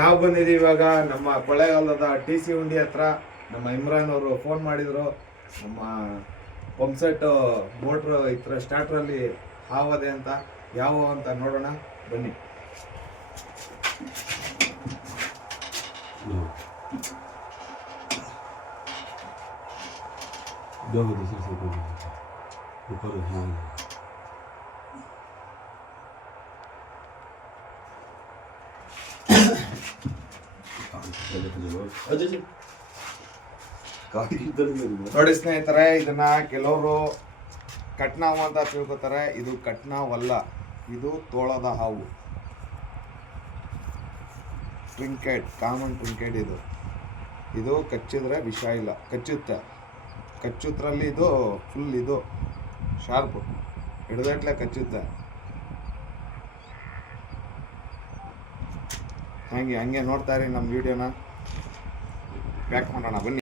ನಾವು ಬಂದಿದ್ದೀವಿ ಇವಾಗ ನಮ್ಮ ಕೊಳ್ಳೇಗಾಲದ ಟಿ ಸಿ ಹುಂಡಿ ಹತ್ರ. ನಮ್ಮ ಇಮ್ರಾನ್ ಅವರು ಫೋನ್ ಮಾಡಿದ್ರು, ನಮ್ಮ ಪಂಪ್ಸೆಟ್ ಮೋಟ್ರ್ ಈ ಥರ ಸ್ಟಾರ್ಟ್ರಲ್ಲಿ ಹಾವದೆ ಅಂತ. ಯಾವ ಅಂತ ನೋಡೋಣ ಬನ್ನಿ. ನೋಡಿ ಸ್ನೇಹಿತರೆ, ಇದನ್ನ ಕೆಲವರು ಕಟ್ನಾವು ಅಂತ ತಿಳ್ಕೊತಾರೆ. ಇದು ಕಟ್ನಾವಲ್ಲ, ಇದು ತೋಳದ ಹಾವು. Trinket, common trinket. ಇದು ಕಚ್ಚಿದ್ರೆ ವಿಷ ಇಲ್ಲ, ಕಚ್ಚುತ್ರಲ್ಲಿ ಇದು ಫುಲ್ ಇದು ಶಾರ್ಪ್, ಹಿಡಿದಟ್ಲೆ ಕಚ್ಚುತ್ತೆ. ಹಂಗೆ ನೋಡ್ತಾ ಇರಿ ನಮ್ಮ ವಿಡಿಯೋನ. ಬ್ಯಾಕ್ ಮಾಡೋಣ ಬನ್ನಿ.